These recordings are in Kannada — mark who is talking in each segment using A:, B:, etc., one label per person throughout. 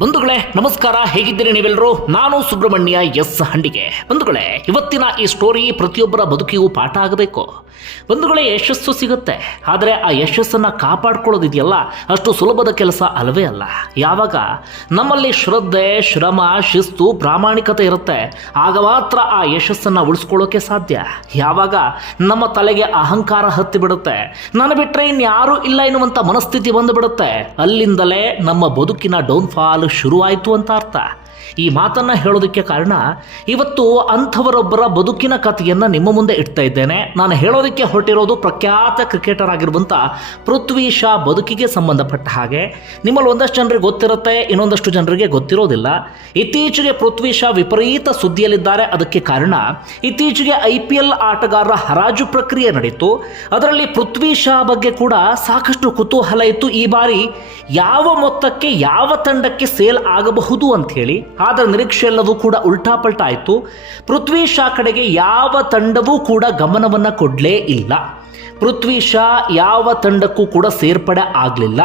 A: ಬಂಧುಗಳೇ, ನಮಸ್ಕಾರ. ಹೇಗಿದ್ದೀರಿ ನೀವೆಲ್ಲರೂ? ನಾನು ಸುಬ್ರಹ್ಮಣ್ಯ ಎಸ್. ಹಂಡಿಗೆ. ಬಂಧುಗಳೇ, ಇವತ್ತಿನ ಈ ಸ್ಟೋರಿ ಪ್ರತಿಯೊಬ್ಬರ ಬದುಕಿಗೂ ಪಾಠ ಆಗಬೇಕು. ಬಂಧುಗಳೇ, ಯಶಸ್ಸು ಸಿಗುತ್ತೆ. ಆದರೆ ಆ ಯಶಸ್ಸನ್ನು ಕಾಪಾಡ್ಕೊಳ್ಳೋದಿದೆಯಲ್ಲ, ಅಷ್ಟು ಸುಲಭದ ಕೆಲಸ ಅಲ್ಲವೇ ಅಲ್ಲ. ಯಾವಾಗ? ನಮ್ಮಲ್ಲಿ ಶ್ರದ್ಧೆ, ಶ್ರಮ, ಶಿಸ್ತು, ಪ್ರಾಮಾಣಿಕತೆ ಇರುತ್ತೆ. ಆಗ ಮಾತ್ರ ಆ ಯಶಸ್ಸನ್ನು ಉಳಿಸ್ಕೊಳ್ಳೋಕೆ ಸಾಧ್ಯ. ಯಾವಾಗ? ನಮ್ಮ ತಲೆಗೆ ಅಹಂಕಾರ ಹತ್ತಿ ಬಿಡುತ್ತೆ ನಾನು ಬಿಟ್ಟರೆ ಇನ್ಯಾರೂ ಇಲ್ಲ ಎನ್ನುವಂಥ ಮನಸ್ಥಿತಿ ಬಂದುಬಿಡುತ್ತೆ. ಅಲ್ಲಿಂದಲೇ ನಮ್ಮ ಬದುಕಿನ ಡೌನ್ಫಾಲ್ ಶುರುವಾಯಿತು ಅಂತ ಅರ್ಥ. ಈ ಮಾತನ್ನ ಹೇಳೋದಕ್ಕೆ ಕಾರಣ, ಇವತ್ತು ಅಂಥವರೊಬ್ಬರ ಬದುಕಿನ ಕಥೆಯನ್ನು ನಿಮ್ಮ ಮುಂದೆ ಇಡ್ತಾ ಇದ್ದೇನೆ. ನಾನು ಹೇಳೋದಕ್ಕೆ ಹೊರಟಿರೋದು ಪ್ರಖ್ಯಾತ ಕ್ರಿಕೆಟರ್ ಆಗಿರುವಂಥ ಪೃಥ್ವಿ ಶಾ ಬದುಕಿಗೆ ಸಂಬಂಧಪಟ್ಟ ಹಾಗೆ. ನಿಮ್ಮಲ್ಲಿ ಒಂದಷ್ಟು ಜನರಿಗೆ ಗೊತ್ತಿರುತ್ತೆ, ಇನ್ನೊಂದಷ್ಟು ಜನರಿಗೆ ಗೊತ್ತಿರೋದಿಲ್ಲ. ಇತ್ತೀಚೆಗೆ ಪೃಥ್ವಿ ಶಾ ವಿಪರೀತ ಸುದ್ದಿಯಲ್ಲಿದ್ದಾರೆ. ಅದಕ್ಕೆ ಕಾರಣ, ಇತ್ತೀಚೆಗೆ ಐ ಪಿ ಎಲ್ ಆಟಗಾರರ ಹರಾಜು ಪ್ರಕ್ರಿಯೆ ನಡೀತು. ಅದರಲ್ಲಿ ಪೃಥ್ವಿ ಶಾ ಬಗ್ಗೆ ಕೂಡ ಸಾಕಷ್ಟು ಕುತೂಹಲ ಇತ್ತು. ಈ ಬಾರಿ ಯಾವ ಮೊತ್ತಕ್ಕೆ ಯಾವ ತಂಡಕ್ಕೆ ಸೇಲ್ ಆಗಬಹುದು ಅಂತ ಹೇಳಿ ಆದರೆ ನಿರೀಕ್ಷೆ ಎಲ್ಲವೂ ಕೂಡ ಉಲ್ಟಾಪಲ್ಟ ಆಯಿತು. ಪೃಥ್ವಿ ಶಾ ಕಡೆಗೆ ಯಾವ ತಂಡವೂ ಕೂಡ ಗಮನವನ್ನು ಕೊಡಲೇ ಇಲ್ಲ. ಪೃಥ್ವಿ ಶಾ ಯಾವ ತಂಡಕ್ಕೂ ಕೂಡ ಸೇರ್ಪಡೆ ಆಗಲಿಲ್ಲ.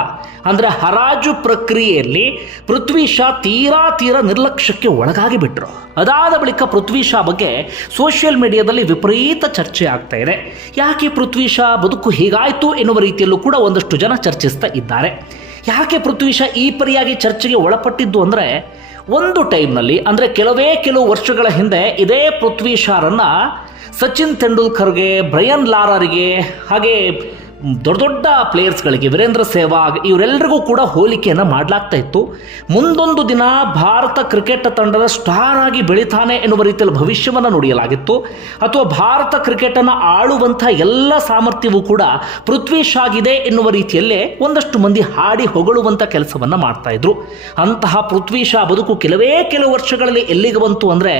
A: ಅಂದರೆ ಹರಾಜು ಪ್ರಕ್ರಿಯೆಯಲ್ಲಿ ಪೃಥ್ವಿ ಶಾ ತೀರಾ ತೀರಾ ನಿರ್ಲಕ್ಷ್ಯಕ್ಕೆ ಒಳಗಾಗಿ ಬಿಟ್ಟರು ಅದಾದ ಬಳಿಕ ಪೃಥ್ವಿ ಶಾ ಬಗ್ಗೆ ಸೋಷಿಯಲ್ ಮೀಡಿಯಾದಲ್ಲಿ ವಿಪರೀತ ಚರ್ಚೆ ಆಗ್ತಾ ಇದೆ. ಯಾಕೆ ಪೃಥ್ವಿ ಶಾ ಬದುಕು ಹೀಗಾಯಿತು ಎನ್ನುವ ರೀತಿಯಲ್ಲೂ ಕೂಡ ಒಂದಷ್ಟು ಜನ ಚರ್ಚಿಸ್ತಾ ಇದ್ದಾರೆ. ಯಾಕೆ ಪೃಥ್ವಿ ಶಾ ಈ ಪರಿಯಾಗಿ ಚರ್ಚೆಗೆ ಒಳಪಟ್ಟಿದ್ದು ಅಂದರೆ ಒಂದು ಟೈಮ್ನಲ್ಲಿ, ಅಂದರೆ ಕೆಲವೇ ಕೆಲವು ವರ್ಷಗಳ ಹಿಂದೆ ಇದೇ ಪೃಥ್ವಿ ಶಾರನ್ನು ಸಚಿನ್ ತೆಂಡೂಲ್ಕರ್ಗೆ, ಬ್ರಯನ್ ಲಾರರಿಗೆ, ಹಾಗೆ ದೊಡ್ಡ ದೊಡ್ಡ ಪ್ಲೇಯರ್ಸ್ಗಳಿಗೆ ವೀರೇಂದ್ರ ಸೆಹ್ವಾಗ್ ಇವರೆಲ್ಲರಿಗೂ ಕೂಡ ಹೋಲಿಕೆಯನ್ನು ಮಾಡಲಾಗ್ತಾ ಇತ್ತು. ಮುಂದೊಂದು ದಿನ ಭಾರತ ಕ್ರಿಕೆಟ್ ತಂಡದ ಸ್ಟಾರ್ ಆಗಿ ಬೆಳಿತಾನೆ ಎನ್ನುವ ರೀತಿಯಲ್ಲಿ ಭವಿಷ್ಯವನ್ನು ನುಡಿಯಲಾಗಿತ್ತು. ಅಥವಾ ಭಾರತ ಕ್ರಿಕೆಟನ್ನು ಆಳುವಂಥ ಎಲ್ಲ ಸಾಮರ್ಥ್ಯವೂ ಕೂಡ ಪೃಥ್ವಿ ಶಾಗಿದೆ ಎನ್ನುವ ರೀತಿಯಲ್ಲೇ ಒಂದಷ್ಟು ಮಂದಿ ಹಾಡಿ ಹೊಗಳುವಂಥ ಕೆಲಸವನ್ನು ಮಾಡ್ತಾ ಇದ್ರು. ಅಂತಹ ಪೃಥ್ವಿ ಶಾ ಬದುಕು ಕೆಲವೇ ಕೆಲವು ವರ್ಷಗಳಲ್ಲಿ ಎಲ್ಲಿಗೆ ಬಂತು ಅಂದರೆ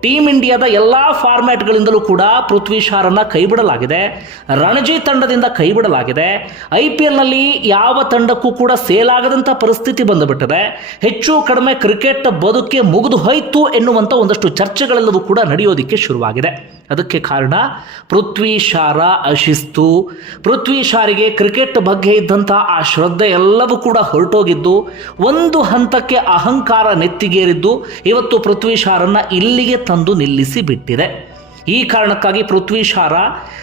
A: ಟೀಮ್ ಇಂಡಿಯಾದ ಎಲ್ಲ ಫಾರ್ಮ್ಯಾಟ್ಗಳಿಂದಲೂ ಕೂಡ ಪೃಥ್ವಿ ಶಾರನ್ನು ಕೈಬಿಡಲಾಗಿದೆ. ರಣಜಿ ತಂಡದಿಂದ ಕೈಬಿಡಲಾಗಿದೆ ಐ ಪಿ ಎಲ್ನಲ್ಲಿ ಯಾವ ತಂಡಕ್ಕೂ ಕೂಡ ಸೇಲ್ ಆಗದಂಥ ಪರಿಸ್ಥಿತಿ ಬಂದುಬಿಟ್ಟಿದೆ. ಹೆಚ್ಚು ಕಡಿಮೆ ಕ್ರಿಕೆಟ್ ಬದುಕೆ ಮುಗಿದು ಹೋಯಿತು ಎನ್ನುವಂಥ ಒಂದಷ್ಟು ಚರ್ಚೆಗಳೆಲ್ಲವೂ ಕೂಡ ನಡೆಯೋದಕ್ಕೆ ಶುರುವಾಗಿದೆ. ಅದಕ್ಕೆ ಕಾರಣ ಪೃಥ್ವಿ ಶಾರ ಅಶಿಸ್ತು. ಪೃಥ್ವಿ ಶಾರಿಗೆ ಕ್ರಿಕೆಟ್ ಬಗ್ಗೆ ಇದ್ದಂಥ ಆ ಶ್ರದ್ಧೆ ಎಲ್ಲವೂ ಕೂಡ ಹೊರಟೋಗಿದ್ದು, ಒಂದು ಹಂತಕ್ಕೆ ಅಹಂಕಾರ ನೆತ್ತಿಗೇರಿದ್ದು, ಇವತ್ತು ಪೃಥ್ವಿ ಶಾರನ್ನ ಇಲ್ಲಿಗೆ ತಂದು ನಿಲ್ಲಿಸಿ ಬಿಟ್ಟಿದೆ. ಈ ಕಾರಣಕ್ಕಾಗಿ ಪೃಥ್ವಿ ಶಾರ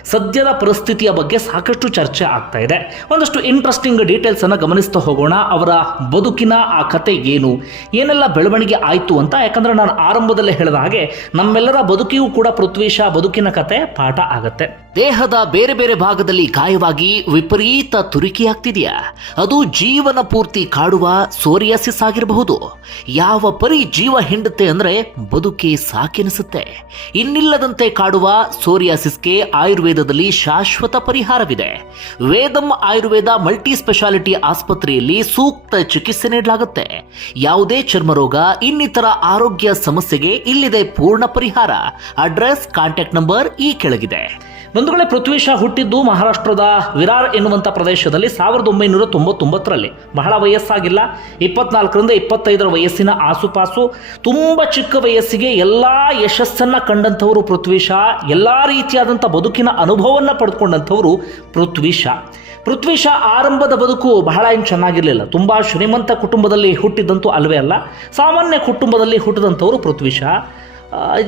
A: ಸದ್ಯದ ಪರಿಸ್ಥಿತಿಯ ಬಗ್ಗೆ ಸಾಕಷ್ಟು ಚರ್ಚೆ ಆಗ್ತಾ ಇದೆ. ಒಂದಷ್ಟು ಇಂಟ್ರೆಸ್ಟಿಂಗ್ ಡೀಟೇಲ್ಸನ್ನು ಗಮನಿಸ್ತಾ ಹೋಗೋಣ. ಅವರ ಬದುಕಿನ ಆ ಕತೆ ಏನು? ಏನೆಲ್ಲ ಬೆಳವಣಿಗೆ ಆಯಿತು ಅಂತ? ಯಾಕಂದರೆ ನಾನು ಆರಂಭದಲ್ಲೇ ಹೇಳಿದ ಹಾಗೆ ನಮ್ಮೆಲ್ಲರ ಬದುಕಿಯೂ ಕೂಡ ಪೃಥ್ವಿ ಶಾ ಬದುಕಿನ ಕತೆ ಪಾಠ ಆಗತ್ತೆ. ದೇಹದ ಬೇರೆ ಬೇರೆ ಭಾಗದಲ್ಲಿ ಗಾಯವಾಗಿ ವಿಪರೀತ ತುರಿಕೆಯಾಗ್ತಿದೆಯಾ? ಅದು ಜೀವನ ಪೂರ್ತಿ ಕಾಡುವ ಸೋರಿಯಾಸಿಸ್ ಆಗಿರಬಹುದು. ಯಾವ ಪರಿ ಜೀವ ಹಿಂಡುತ್ತೆ ಅಂದ್ರೆ ಬದುಕೆ ಸಾಕೆನಿಸುತ್ತೆ. ಇನ್ನಿಲ್ಲದಂತೆ ಕಾಡುವ ಸೋರಿಯಾಸಿಸ್ಗೆ ಆಯುರ್ವೇದದಲ್ಲಿ ಶಾಶ್ವತ ಪರಿಹಾರವಿದೆ. ವೇದಂ ಆಯುರ್ವೇದ ಮಲ್ಟಿ ಸ್ಪೆಷಾಲಿಟಿ ಆಸ್ಪತ್ರೆಯಲ್ಲಿ ಸೂಕ್ತ ಚಿಕಿತ್ಸೆ ನೀಡಲಾಗುತ್ತೆ. ಯಾವುದೇ ಚರ್ಮರೋಗ, ಇನ್ನಿತರ ಆರೋಗ್ಯ ಸಮಸ್ಯೆಗೆ ಇಲ್ಲಿದೆ ಪೂರ್ಣ ಪರಿಹಾರ. ಅಡ್ರೆಸ್ ಕಾಂಟ್ಯಾಕ್ಟ್ ನಂಬರ್ ಈ ಕೆಳಗಿದೆ. ಬಂಧುಗಳೇ ಪೃಥ್ವಿ ಶಾ ಹುಟ್ಟಿದ್ದು ಮಹಾರಾಷ್ಟ್ರದ ವಿರಾರ್ ಎನ್ನುವಂಥ ಪ್ರದೇಶದಲ್ಲಿ ಸಾವಿರದ ಒಂಬೈನೂರ ತೊಂಬತ್ತೊಂಬತ್ತರಲ್ಲಿ. ಬಹಳ ವಯಸ್ಸಾಗಿಲ್ಲ. ಇಪ್ಪತ್ನಾಲ್ಕರಿಂದ ಇಪ್ಪತ್ತೈದರ ವಯಸ್ಸಿನ ಆಸುಪಾಸು, ತುಂಬ ಚಿಕ್ಕ ವಯಸ್ಸಿಗೆ ಎಲ್ಲ ಯಶಸ್ಸನ್ನು ಕಂಡಂಥವರು ಪೃಥ್ವಿ ಶಾ, ಎಲ್ಲ ರೀತಿಯಾದಂಥ ಬದುಕಿನ ಅನುಭವವನ್ನು ಪಡೆದುಕೊಂಡಂಥವರು ಪೃಥ್ವಿ ಶಾ. ಪೃಥ್ವಿ ಶಾ ಆರಂಭದ ಬದುಕು ಬಹಳ ಏನು ಚೆನ್ನಾಗಿರಲಿಲ್ಲ. ತುಂಬ ಶ್ರೀಮಂತ ಕುಟುಂಬದಲ್ಲಿ ಹುಟ್ಟಿದ್ದಂತೂ ಅಲ್ವೇ ಅಲ್ಲ. ಸಾಮಾನ್ಯ ಕುಟುಂಬದಲ್ಲಿ ಹುಟ್ಟಿದಂಥವರು ಪೃಥ್ವಿ ಶಾ.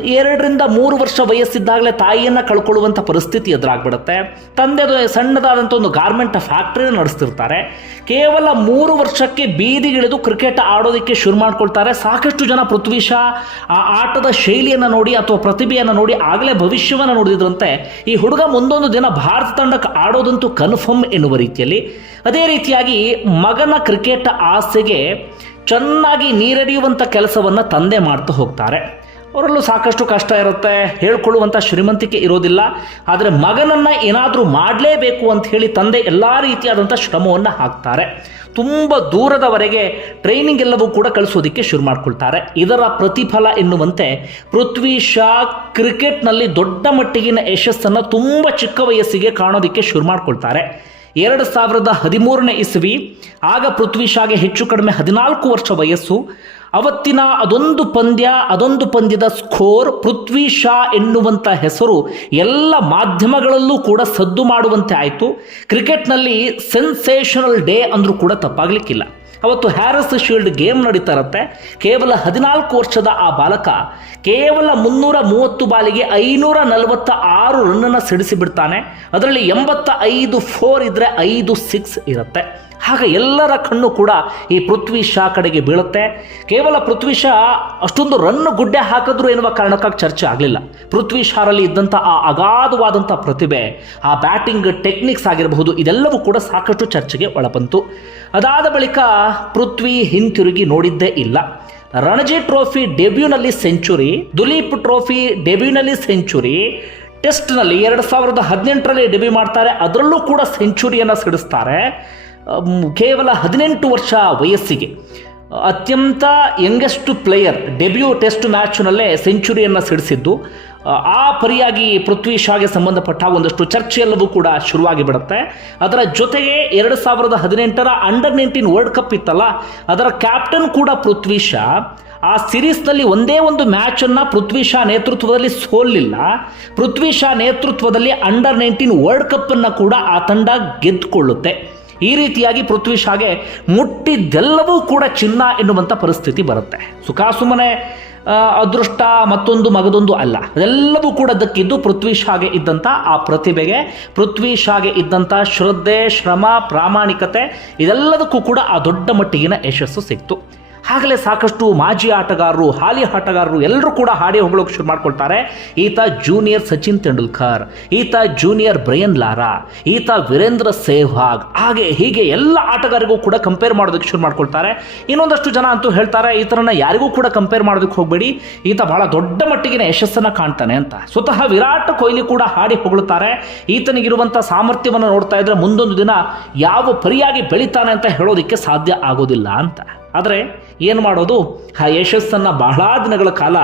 A: ಎರಡರಿಂದ ಮೂರು ವರ್ಷ ವಯಸ್ಸಿದ್ದಾಗಲೇ ತಾಯಿಯನ್ನು ಕಳ್ಕೊಳ್ಳುವಂಥ ಪರಿಸ್ಥಿತಿ ಎದುರಾಗ್ಬಿಡುತ್ತೆ. ತಂದೆದು ಸಣ್ಣದಾದಂಥ ಒಂದು ಗಾರ್ಮೆಂಟ್ ಫ್ಯಾಕ್ಟ್ರಿನ ನಡೆಸ್ತಿರ್ತಾರೆ. ಕೇವಲ ಮೂರು ವರ್ಷಕ್ಕೆ ಬೀದಿಗಿಳಿದು ಕ್ರಿಕೆಟ್ ಆಡೋದಕ್ಕೆ ಶುರು ಮಾಡ್ಕೊಳ್ತಾರೆ. ಸಾಕಷ್ಟು ಜನ ಪೃಥ್ವಿ ಆ ಆಟದ ಶೈಲಿಯನ್ನು ನೋಡಿ ಅಥವಾ ಪ್ರತಿಭೆಯನ್ನು ನೋಡಿ ಆಗಲೇ ಭವಿಷ್ಯವನ್ನು ನೋಡಿದ್ರಂತೆ ಈ ಹುಡುಗ ಮುಂದೊಂದು ದಿನ ಭಾರತ ತಂಡಕ್ಕೆ ಆಡೋದಂತೂ ಕನ್ಫರ್ಮ್ ಎನ್ನುವ ರೀತಿಯಲ್ಲಿ. ಅದೇ ರೀತಿಯಾಗಿ ಮಗನ ಕ್ರಿಕೆಟ್ ಆಸೆಗೆ ಚೆನ್ನಾಗಿ ನೀರಡಿಯುವಂಥ ಕೆಲಸವನ್ನು ತಂದೆ ಮಾಡ್ತಾ ಹೋಗ್ತಾರೆ. ಅವರಲ್ಲೂ ಸಾಕಷ್ಟು ಕಷ್ಟ ಇರುತ್ತೆ. ಹೇಳ್ಕೊಳ್ಳುವಂಥ ಶ್ರೀಮಂತಿಕೆ ಇರೋದಿಲ್ಲ. ಆದರೆ ಮಗನನ್ನು ಏನಾದರೂ ಮಾಡಲೇಬೇಕು ಅಂತ ಹೇಳಿ ತಂದೆ ಎಲ್ಲ ರೀತಿಯಾದಂಥ ಶ್ರಮವನ್ನು ಹಾಕ್ತಾರೆ. ತುಂಬ ದೂರದವರೆಗೆ ಟ್ರೈನಿಂಗ್ ಎಲ್ಲವೂ ಕೂಡ ಕಳಿಸೋದಕ್ಕೆ ಶುರು ಮಾಡ್ಕೊಳ್ತಾರೆ. ಇದರ ಪ್ರತಿಫಲ ಎನ್ನುವಂತೆ ಪೃಥ್ವಿ ಶಾ ಕ್ರಿಕೆಟ್ನಲ್ಲಿ ದೊಡ್ಡ ಮಟ್ಟಿಗಿನ ಯಶಸ್ಸನ್ನು ತುಂಬ ಚಿಕ್ಕ ವಯಸ್ಸಿಗೆ ಕಾಣೋದಕ್ಕೆ ಶುರು ಮಾಡ್ಕೊಳ್ತಾರೆ. ಎರಡು ಸಾವಿರದ ಹದಿಮೂರನೇ ಇಸ್ವಿ, ಆಗ ಪೃಥ್ವಿ ಶಾಗೆ ಹೆಚ್ಚು ಕಡಿಮೆ ಹದಿನಾಲ್ಕು ವರ್ಷ ವಯಸ್ಸು ಅವತ್ತಿನ ಅದೊಂದು ಪಂದ್ಯ, ಅದೊಂದು ಪಂದ್ಯದ ಸ್ಕೋರ್ ಪೃಥ್ವಿ ಶಾ ಎನ್ನುವಂಥ ಹೆಸರು ಎಲ್ಲ ಮಾಧ್ಯಮಗಳಲ್ಲೂ ಕೂಡ ಸದ್ದು ಮಾಡುವಂತೆ ಆಯಿತು. ಕ್ರಿಕೆಟ್ನಲ್ಲಿ ಸೆನ್ಸೇಷನಲ್ ಡೇ ಅಂದರೂ ಕೂಡ ತಪ್ಪಾಗಲಿಕ್ಕಿಲ್ಲ. ಅವತ್ತು ಹ್ಯಾರಿಸ್ ಶೀಲ್ಡ್ ಗೇಮ್ ನಡೀತಾ ಇರುತ್ತೆ ಕೇವಲ ಹದಿನಾಲ್ಕು ವರ್ಷದ ಆ ಬಾಲಕ ಕೇವಲ ಮುನ್ನೂರ ಮೂವತ್ತು ಬಾಲಿಗೆ ಐನೂರ ನಲವತ್ತ ಆರು ರನ್ನನ್ನು ಸಿಡಿಸಿಬಿಡ್ತಾನೆ. ಅದರಲ್ಲಿ ಎಂಬತ್ತ ಐದು ಫೋರ್ ಇದ್ದರೆ ಐದು ಸಿಕ್ಸ್ ಇರುತ್ತೆ. ಆಗ ಎಲ್ಲರ ಕಣ್ಣು ಕೂಡ ಈ ಪೃಥ್ವಿ ಶಾ ಕಡೆಗೆ ಬೀಳುತ್ತೆ. ಕೇವಲ ಪೃಥ್ವಿ ಶಾ ಅಷ್ಟೊಂದು ರನ್ನು ಗುಡ್ಡೆ ಹಾಕಿದ್ರು ಎನ್ನುವ ಕಾರಣಕ್ಕಾಗಿ ಚರ್ಚೆ ಆಗಲಿಲ್ಲ. ಪೃಥ್ವಿ ಶಾರಲ್ಲಿ ಇದ್ದಂಥ ಆ ಅಗಾಧವಾದಂಥ ಪ್ರತಿಭೆ, ಆ ಬ್ಯಾಟಿಂಗ್ ಟೆಕ್ನಿಕ್ಸ್ ಆಗಿರಬಹುದು, ಇದೆಲ್ಲವೂ ಕೂಡ ಸಾಕಷ್ಟು ಚರ್ಚೆಗೆ ಒಳಬಂತು ಅದಾದ ಬಳಿಕ ಪೃಥ್ವಿ ಹಿಂತಿರುಗಿ ನೋಡಿದ್ದೇ ಇಲ್ಲ. ರಣಜಿ ಟ್ರೋಫಿ ಡೆಬ್ಯೂನಲ್ಲಿ ಸೆಂಚುರಿ, ದುಲೀಪ್ ಟ್ರೋಫಿ ಡೆಬ್ಯೂನಲ್ಲಿ ಸೆಂಚುರಿ, ಟೆಸ್ಟ್ನಲ್ಲಿ ಎರಡು ಸಾವಿರದ ಹದಿನೆಂಟರಲ್ಲಿ ಡೆಬ್ಯೂ ಮಾಡ್ತಾರೆ, ಅದರಲ್ಲೂ ಕೂಡ ಸೆಂಚುರಿಯನ್ನು ಸಿಡಿಸ್ತಾರೆ. ಕೇವಲ ಹದಿನೆಂಟು ವರ್ಷ ವಯಸ್ಸಿಗೆ. ಅತ್ಯಂತ ಯಂಗೆಸ್ಟ್ ಪ್ಲೇಯರ್ ಡೆಬ್ಯೂ ಟೆಸ್ಟ್ ಮ್ಯಾಚ್ನಲ್ಲೇ ಸೆಂಚುರಿಯನ್ನು ಸಿಡಿಸಿದ್ದು. ಆ ಪರಿಯಾಗಿ ಪೃಥ್ವಿ ಶಾಗೆ ಸಂಬಂಧಪಟ್ಟ ಒಂದಷ್ಟು ಚರ್ಚೆಯೆಲ್ಲವೂ ಕೂಡ ಶುರುವಾಗಿ ಬಿಡುತ್ತೆ. ಅದರ ಜೊತೆಗೆ ಎರಡು ಸಾವಿರದ ಹದಿನೆಂಟರ ಅಂಡರ್ ನೈನ್ಟೀನ್ ವರ್ಲ್ಡ್ ಕಪ್ ಇತ್ತಲ್ಲ, ಅದರ ಕ್ಯಾಪ್ಟನ್ ಕೂಡ ಪೃಥ್ವಿ ಶಾ. ಆ ಸಿರೀಸ್ನಲ್ಲಿ ಒಂದೇ ಒಂದು ಮ್ಯಾಚನ್ನು ಪೃಥ್ವಿ ಶಾ ನೇತೃತ್ವದಲ್ಲಿ ಸೋಲಿಲ್ಲ. ಪೃಥ್ವಿ ಶಾ ನೇತೃತ್ವದಲ್ಲಿ ಅಂಡರ್ ನೈನ್ಟೀನ್ ವರ್ಲ್ಡ್ ಕಪ್ಪನ್ನು ಕೂಡ ಆ ತಂಡ ಗೆದ್ದುಕೊಳ್ಳುತ್ತೆ. ಈ ರೀತಿಯಾಗಿ ಪೃಥ್ವಿ ಶಾಗೆ ಮುಟ್ಟಿದ್ದೆಲ್ಲವೂ ಕೂಡ ಚಿನ್ನ ಎನ್ನುವಂಥ ಪರಿಸ್ಥಿತಿ ಬರುತ್ತೆ. ಸುಖ ಸುಮ್ಮನೆ ಅದೃಷ್ಟ, ಮತ್ತೊಂದು ಮಗದೊಂದು ಅಲ್ಲ. ಅದೆಲ್ಲವೂ ಕೂಡ ದಕ್ಕಿದ್ದು ಪೃಥ್ವಿ ಶಾಗೆ ಇದ್ದಂಥ ಆ ಪ್ರತಿಭೆಗೆ, ಪೃಥ್ವಿ ಶಾಗೆ ಇದ್ದಂಥ ಶ್ರದ್ಧೆ, ಶ್ರಮ, ಪ್ರಾಮಾಣಿಕತೆ ಇದೆಲ್ಲದಕ್ಕೂ ಕೂಡ ಆ ದೊಡ್ಡ ಮಟ್ಟಿಗಿನ ಯಶಸ್ಸು ಸಿಕ್ತು. ಆಗಲೇ ಸಾಕಷ್ಟು ಮಾಜಿ ಆಟಗಾರರು, ಹಾಲಿ ಆಟಗಾರರು ಎಲ್ಲರೂ ಕೂಡ ಹಾಡಿ ಹೊಗಳೋಕೆ ಶುರು ಮಾಡ್ಕೊಳ್ತಾರೆ. ಈತ ಜೂನಿಯರ್ ಸಚಿನ್ ತೆಂಡೂಲ್ಕರ್, ಈತ ಜೂನಿಯರ್ ಬ್ರಯನ್ ಲಾರಾ, ಈತ ವೀರೇಂದ್ರ ಸೆಹ್ವಾಗ್, ಹಾಗೆ ಹೀಗೆ ಎಲ್ಲ ಆಟಗಾರಿಗೂ ಕೂಡ ಕಂಪೇರ್ ಮಾಡೋದಕ್ಕೆ ಶುರು ಮಾಡ್ಕೊಳ್ತಾರೆ. ಇನ್ನೊಂದಷ್ಟು ಜನ ಅಂತೂ ಹೇಳ್ತಾರೆ, ಈತನನ್ನು ಯಾರಿಗೂ ಕೂಡ ಕಂಪೇರ್ ಮಾಡೋದಕ್ಕೆ ಹೋಗಬೇಡಿ. ಈತ ಬಹಳ ದೊಡ್ಡ ಮಟ್ಟಿಗಿನ ಯಶಸ್ಸನ್ನು ಕಾಣ್ತಾನೆ ಅಂತ. ಸ್ವತಃ ವಿರಾಟ್ ಕೊಹ್ಲಿ ಕೂಡ ಹಾಡಿ ಹೊಗಳುತ್ತಾರೆ ಈತನಿಗಿರುವಂಥ ಸಾಮರ್ಥ್ಯವನ್ನು ನೋಡ್ತಾ ಇದ್ರೆ ಮುಂದೊಂದು ದಿನ ಯಾವ ಪರಿಯಾಗಿ ಬೆಳಿತಾನೆ ಅಂತ ಹೇಳೋದಕ್ಕೆ ಸಾಧ್ಯ ಆಗೋದಿಲ್ಲ ಅಂತ. ಆದರೆ ಏನು ಮಾಡೋದು? ಆ ಯಶಸ್ಸನ್ನು ಬಹಳ ದಿನಗಳ ಕಾಲ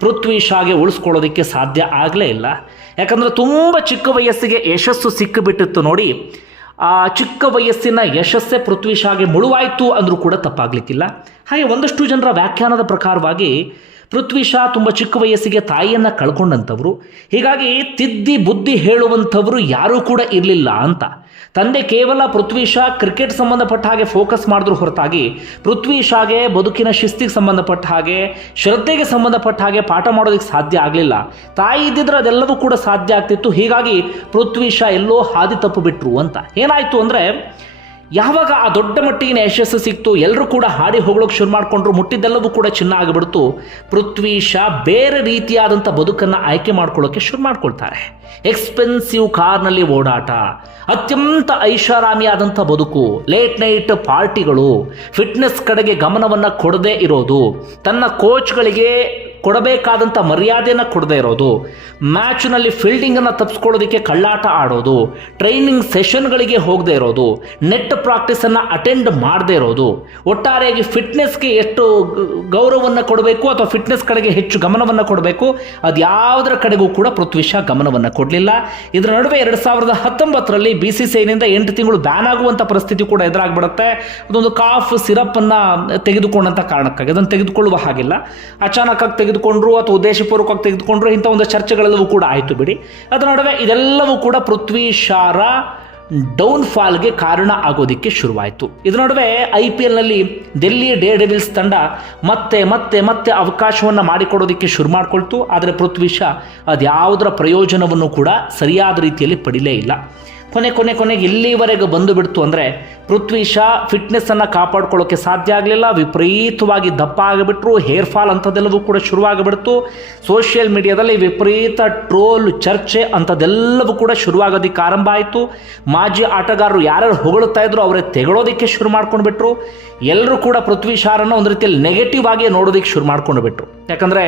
A: ಪೃಥ್ವಿ ಶಾಗೆ ಉಳಿಸ್ಕೊಳ್ಳೋದಕ್ಕೆ ಸಾಧ್ಯ ಆಗಲೇ ಇಲ್ಲ. ಯಾಕಂದರೆ ತುಂಬ ಚಿಕ್ಕ ವಯಸ್ಸಿಗೆ ಯಶಸ್ಸು ಸಿಕ್ಕಿಬಿಟ್ಟಿತ್ತು ನೋಡಿ. ಆ ಚಿಕ್ಕ ವಯಸ್ಸಿನ ಯಶಸ್ಸೇ ಪೃಥ್ವಿ ಶಾಗೆ ಮುಳುವಾಯಿತು ಅಂದರೂ ಕೂಡ ತಪ್ಪಾಗಲಿಕ್ಕಿಲ್ಲ. ಹಾಗೆ ಒಂದಷ್ಟು ಜನರ ವ್ಯಾಖ್ಯಾನದ ಪ್ರಕಾರವಾಗಿ ಪೃಥ್ವಿ ಶಾ ತುಂಬ ಚಿಕ್ಕ ವಯಸ್ಸಿಗೆ ತಾಯಿಯನ್ನು ಕಳ್ಕೊಂಡಂಥವ್ರು. ಹೀಗಾಗಿ ತಿದ್ದಿ ಬುದ್ಧಿ ಹೇಳುವಂಥವ್ರು ಯಾರೂ ಕೂಡ ಇರಲಿಲ್ಲ ಅಂತ. ತಂದೆ ಕೇವಲ ಪೃಥ್ವಿ ಶಾ ಕ್ರಿಕೆಟ್ ಸಂಬಂಧಪಟ್ಟ ಹಾಗೆ ಫೋಕಸ್ ಮಾಡಿದ್ರು ಹೊರತಾಗಿ ಪೃಥ್ವಿ ಶಾಗೆ ಬದುಕಿನ ಶಿಸ್ತಿಗೆ ಸಂಬಂಧಪಟ್ಟ ಹಾಗೆ ಶ್ರದ್ಧೆಗೆ ಸಂಬಂಧಪಟ್ಟ ಹಾಗೆ ಪಾಠ ಮಾಡೋದಕ್ಕೆ ಸಾಧ್ಯ ಆಗಲಿಲ್ಲ. ತಾಯಿ ಇದ್ದಿದ್ರೆ ಅದೆಲ್ಲವೂ ಕೂಡ ಸಾಧ್ಯ ಆಗ್ತಿತ್ತು. ಹೀಗಾಗಿ ಪೃಥ್ವಿ ಶಾ ಎಲ್ಲೋ ಹಾದಿ ತಪ್ಪು ಬಿಟ್ರು ಅಂತ. ಏನಾಯಿತು ಅಂದರೆ ಯಾವಾಗ ಆ ದೊಡ್ಡ ಮಟ್ಟಿಗಿನ ಯಶಸ್ಸು ಸಿಕ್ತು ಎಲ್ಲರೂ ಕೂಡ ಹಾಡಿ ಹೋಗ್ಲಿಕ್ಕೆ ಶುರು ಮಾಡಿಕೊಂಡ್ರು, ಮುಟ್ಟಿದ್ದೆಲ್ಲವೂ ಕೂಡ ಚಿನ್ನ ಆಗಿಬಿಡ್ತು. ಪೃಥ್ವಿ ಶಾ ಬೇರೆ ರೀತಿಯಾದಂಥ ಬದುಕನ್ನು ಆಯ್ಕೆ ಮಾಡ್ಕೊಳ್ಳೋಕೆ ಶುರು ಮಾಡ್ಕೊಳ್ತಾರೆ. ಎಕ್ಸ್ಪೆನ್ಸಿವ್ ಕಾರ್ನಲ್ಲಿ ಓಡಾಟ, ಅತ್ಯಂತ ಐಷಾರಾಮಿಯಾದಂಥ ಬದುಕು, ಲೇಟ್ ನೈಟ್ ಪಾರ್ಟಿಗಳು, ಫಿಟ್ನೆಸ್ ಕಡೆಗೆ ಗಮನವನ್ನು ಕೊಡದೇ ಇರೋದು, ತನ್ನ ಕೋಚ್ಗಳಿಗೆ ಕೊಡಬೇಕಾದಂಥ ಮರ್ಯಾದೆಯನ್ನು ಕೊಡದೇ ಇರೋದು ಮ್ಯಾಚ್ನಲ್ಲಿ ಫೀಲ್ಡಿಂಗನ್ನು ತಪ್ಪಿಸ್ಕೊಳ್ಳೋದಕ್ಕೆ ಕಳ್ಳಾಟ ಆಡೋದು ಟ್ರೈನಿಂಗ್ ಸೆಷನ್ಗಳಿಗೆ ಹೋಗದೇ ಇರೋದು ನೆಟ್ ಪ್ರಾಕ್ಟೀಸನ್ನು ಅಟೆಂಡ್ ಮಾಡದೇ ಇರೋದು, ಒಟ್ಟಾರೆಯಾಗಿ ಫಿಟ್ನೆಸ್ಗೆ ಎಷ್ಟು ಗೌರವವನ್ನು ಕೊಡಬೇಕು ಅಥವಾ ಫಿಟ್ನೆಸ್ ಕಡೆಗೆ ಹೆಚ್ಚು ಗಮನವನ್ನು ಕೊಡಬೇಕು, ಅದು ಯಾವುದರ ಕಡೆಗೂ ಕೂಡ ಪೃಥ್ವಿ ಗಮನವನ್ನು ಕೊಡಲಿಲ್ಲ. ಇದರ ನಡುವೆ ಎರಡು ಸಾವಿರದ ಹತ್ತೊಂಬತ್ತರಲ್ಲಿ ಬಿ ಸಿ ಸಿ ಐನಿಂದ ಎಂಟು ತಿಂಗಳು ಬ್ಯಾನ್ ಆಗುವಂಥ ಪರಿಸ್ಥಿತಿ ಕೂಡ ಎದುರಾಗ್ಬಿಡುತ್ತೆ. ಅದೊಂದು ಕಾಫ್ ಸಿರಪ್ಪನ್ನು ತೆಗೆದುಕೊಂಡಂಥ ಕಾರಣಕ್ಕಾಗಿ, ಅದನ್ನು ತೆಗೆದುಕೊಳ್ಳುವ ಹಾಗಿಲ್ಲ. ಅಚಾನಕ್ಕಾಗಿ ತೆಗೆದುಕೊಂಡ್ರು ಅಥವಾ ಉದ್ದೇಶಪೂರ್ವಕವಾಗಿ ತೆಗೆದುಕೊಂಡ್ರು ಇಂಥ ಒಂದು ಚರ್ಚೆಗಳೆಲ್ಲವೂ ಕೂಡ ಆಯಿತು ಬಿಡಿ. ಅದರ ನಡುವೆ ಇದೆಲ್ಲವೂ ಕೂಡ ಪೃಥ್ವಿ ಶಾರ ಡೌನ್ಫಾಲ್ಗೆ ಕಾರಣ ಆಗೋದಕ್ಕೆ ಶುರುವಾಯಿತು. ಇದರ ನಡುವೆ ಐ ಪಿ ಎಲ್ನಲ್ಲಿ ಡೆಲ್ಲಿ ಡೇ ಡೆವಿಲ್ಸ್ ತಂಡ ಮತ್ತೆ ಮತ್ತೆ ಮತ್ತೆ ಅವಕಾಶವನ್ನು ಮಾಡಿಕೊಡೋದಕ್ಕೆ ಶುರು ಮಾಡಿಕೊಳ್ತು. ಆದರೆ ಪೃಥ್ವಿ ಶಾ ಅದ್ಯಾವುದರ ಪ್ರಯೋಜನವನ್ನು ಕೂಡ ಸರಿಯಾದ ರೀತಿಯಲ್ಲಿ ಪಡಿಲೇ ಇಲ್ಲ. ಕೊನೆ ಕೊನೆ ಕೊನೆಗೆ ಇಲ್ಲಿವರೆಗೆ ಬಂದು ಬಿಡ್ತು ಅಂದರೆ ಪೃಥ್ವಿ ಶಾ ಫಿಟ್ನೆಸ್ಸನ್ನು ಕಾಪಾಡ್ಕೊಳ್ಳೋಕ್ಕೆ ಸಾಧ್ಯ ಆಗಲಿಲ್ಲ. ವಿಪರೀತವಾಗಿ ದಪ್ಪ ಆಗಿಬಿಟ್ರು. ಹೇರ್ ಫಾಲ್ ಅಂಥದ್ದೆಲ್ಲವೂ ಕೂಡ ಶುರುವಾಗಿಬಿಡ್ತು. ಸೋಷಿಯಲ್ ಮೀಡಿಯಾದಲ್ಲಿ ವಿಪರೀತ ಟ್ರೋಲ್ ಚರ್ಚೆ ಅಂಥದ್ದೆಲ್ಲವೂ ಕೂಡ ಶುರುವಾಗೋದಕ್ಕೆ ಆರಂಭ ಆಯಿತು. ಮಾಜಿ ಆಟಗಾರರು ಯಾರ್ಯಾರು ಹೊಗಳುತ್ತಾ ಇದ್ರು ಅವರೇ ತೆಗೊಳೋದಕ್ಕೆ ಶುರು ಮಾಡ್ಕೊಂಡು ಬಿಟ್ರು ಎಲ್ಲರೂ ಕೂಡ ಪೃಥ್ವಿ ಶಾರನ್ನು ಒಂದು ರೀತಿಯಲ್ಲಿ ನೆಗೆಟಿವ್ ಆಗಿ ನೋಡೋದಕ್ಕೆ ಶುರು ಮಾಡ್ಕೊಂಡು ಬಿಟ್ರು ಯಾಕಂದರೆ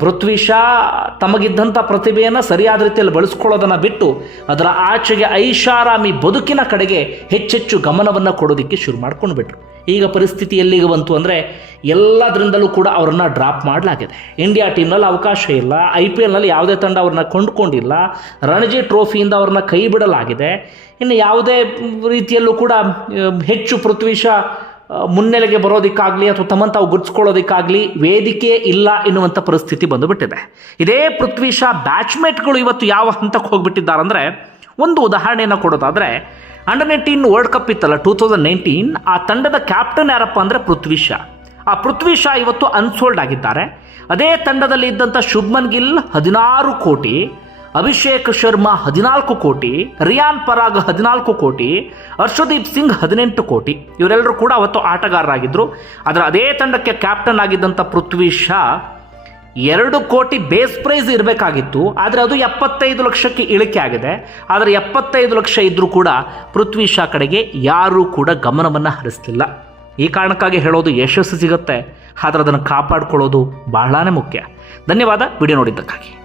A: ಪೃಥ್ವಿಷ ಪೃಥ್ವಿ ತಮಗಿದ್ದಂಥ ಪ್ರತಿಭೆಯನ್ನು ಸರಿಯಾದ ರೀತಿಯಲ್ಲಿ ಬಳಸ್ಕೊಳ್ಳೋದನ್ನು ಬಿಟ್ಟು ಅದರ ಆಚೆಗೆ ಐಷಾರಾಮಿ ಬದುಕಿನ ಕಡೆಗೆ ಹೆಚ್ಚೆಚ್ಚು ಗಮನವನ್ನು ಕೊಡೋದಕ್ಕೆ ಶುರು ಮಾಡ್ಕೊಂಡು ಬಿಟ್ರು. ಈಗ ಪರಿಸ್ಥಿತಿ ಎಲ್ಲಿಗೆ ಬಂತು ಅಂದರೆ ಎಲ್ಲದರಿಂದಲೂ ಕೂಡ ಅವರನ್ನು ಡ್ರಾಪ್ ಮಾಡಲಾಗಿದೆ. ಇಂಡಿಯಾ ಟೀಮ್ನಲ್ಲಿ ಅವಕಾಶ ಇಲ್ಲ ಐ ಪಿ ಎಲ್ನಲ್ಲಿ ಯಾವುದೇ ತಂಡ ಅವ್ರನ್ನ ಕೊಂಡುಕೊಂಡಿಲ್ಲ ರಣಜಿ ಟ್ರೋಫಿಯಿಂದ ಅವ್ರನ್ನ ಕೈ ಬಿಡಲಾಗಿದೆ. ಇನ್ನು ಯಾವುದೇ ರೀತಿಯಲ್ಲೂ ಕೂಡ ಹೆಚ್ಚು ಪೃಥ್ವಿ ಶಾ ಆ, ಮುನ್ನೆಲೆಗೆ ಬರೋದಕ್ಕಾಗಲಿ ಅಥವಾ ತಮ್ಮನ್ನು ತಾವು ಗುರುತಿಸ್ಕೊಳ್ಳೋದಕ್ಕಾಗಲಿ ವೇದಿಕೆ ಇಲ್ಲ ಎನ್ನುವಂಥ ಪರಿಸ್ಥಿತಿ ಬಂದುಬಿಟ್ಟಿದೆ. ಇದೇ ಪೃಥ್ವಿ ಶಾ ಬ್ಯಾಚ್ಮೇಟ್ಗಳು ಇವತ್ತು ಯಾವ ಹಂತಕ್ಕೆ ಹೋಗಿಬಿಟ್ಟಿದ್ದಾರೆ ಅಂದರೆ ಒಂದು ಉದಾಹರಣೆಯನ್ನು ಕೊಡೋದಾದರೆ ಅಂಡರ್ ನೈನ್ಟೀನ್ ವರ್ಲ್ಡ್ ಕಪ್ ಇತ್ತಲ್ಲ ಟೂ ತೌಸಂಡ್ ನೈನ್ಟೀನ್ ಆ ತಂಡದ ಕ್ಯಾಪ್ಟನ್ ಯಾರಪ್ಪ ಅಂದರೆ ಪೃಥ್ವಿ ಶಾ. ಆ ಪೃಥ್ವಿ ಶಾ ಇವತ್ತು ಅನ್ಸೋಲ್ಡ್ ಆಗಿದ್ದಾರೆ. ಅದೇ ತಂಡದಲ್ಲಿ ಇದ್ದಂಥ ಶುಭ್ಮನ್ ಗಿಲ್ ಹದಿನಾರು ಕೋಟಿ ಅಭಿಷೇಕ್ ಶರ್ಮಾ ಹದಿನಾಲ್ಕು ಕೋಟಿ, ರಿಯಾನ್ ಪರಾಗ್ ಹದಿನಾಲ್ಕು ಕೋಟಿ, ಹರ್ಷದೀಪ್ ಸಿಂಗ್ ಹದಿನೆಂಟು ಕೋಟಿ. ಇವರೆಲ್ಲರೂ ಕೂಡ ಅವತ್ತು ಆಟಗಾರರಾಗಿದ್ದರು ಆದರೆ ಅದೇ ತಂಡಕ್ಕೆ ಕ್ಯಾಪ್ಟನ್ ಆಗಿದ್ದಂಥ ಪೃಥ್ವಿ ಶಾ ಎರಡು ಕೋಟಿ ಬೇಸ್ ಪ್ರೈಸ್ ಇರಬೇಕಾಗಿತ್ತು. ಆದರೆ ಅದು ಎಪ್ಪತ್ತೈದು ಲಕ್ಷಕ್ಕೆ ಇಳಿಕೆ ಆಗಿದೆ. ಆದರೆ ಎಪ್ಪತ್ತೈದು ಲಕ್ಷ ಇದ್ದರೂ ಕೂಡ ಪೃಥ್ವಿ ಶಾ ಕಡೆಗೆ ಯಾರೂ ಕೂಡ ಗಮನವನ್ನು ಹರಿಸ್ತಿಲ್ಲ ಈ ಕಾರಣಕ್ಕಾಗಿ ಹೇಳೋದು ಯಶಸ್ಸು ಸಿಗುತ್ತೆ. ಆದರೆ ಅದನ್ನು ಕಾಪಾಡಿಕೊಳ್ಳೋದು ಬಹಳಾನೇ ಮುಖ್ಯ. ಧನ್ಯವಾದ. ವಿಡಿಯೋ ನೋಡಿದ್ದಕ್ಕಾಗಿ.